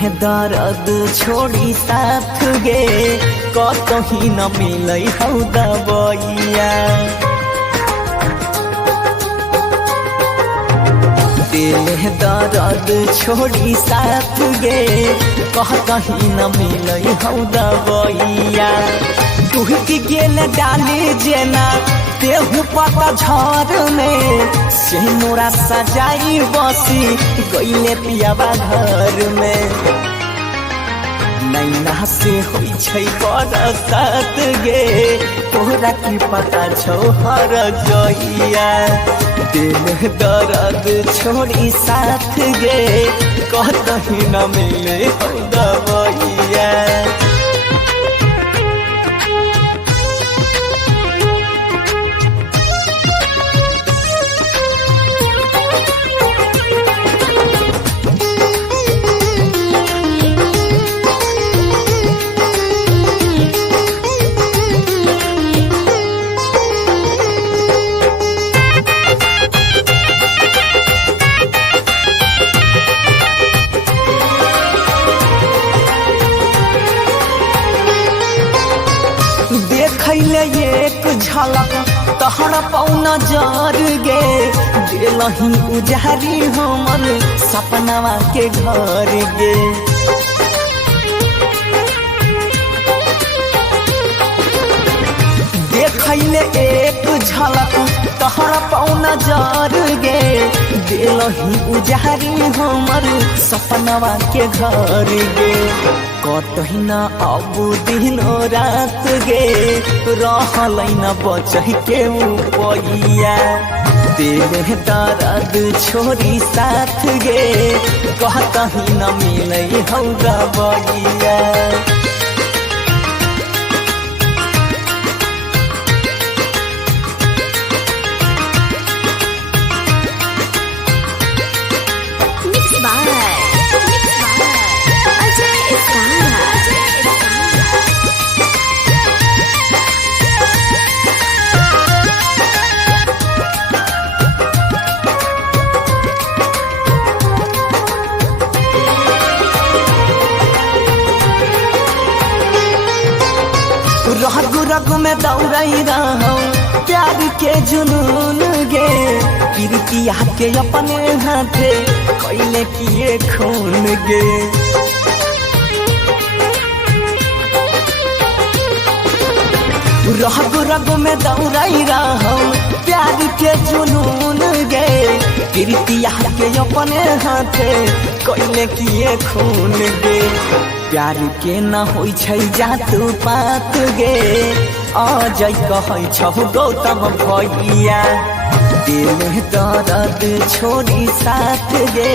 में दर्द छोड़ी साथ गे कतही न मिलै हौ दबैया दिल में दर्द छोड़ी साथ गे कतही न मिलै हौ दबैया टूट गेल डाली जेना तेहू पता झर में सिनुरा सजाई बसी गईले पियाबा घर में नैना से होई छै बरसात गे तोरा की पता छौ हर जइया दिल दर्द छोड़ी साथ गे कतही न मिले हौ दबैया देखैले एक झलक तहरा पौना जर गे दिलही उजारी हमर सपनावा के घर गे देखैले एक झलक तहरा पौना जर गे दिलही उजारी हमर सपनावा के घर गे कतही न अब दिनो रात गे रहलै न बचै के उपैया दिल दर्द छोड़ी साथ गे कतही न मिलै हौ दबैया रग रग में दौड़ै रहौ प्यार के जुनून गे किरतिया के अपने हाथे कैले किए खून गे रग रग में दौड़ै रहौ प्यार के जुनून गे किरतिया के अपने हाथे कैले किए खून गे प्यार के न होई छै जात पात गे अजय कहै छौ गौतम भैया दिल दर्द छोड़ी साथ गे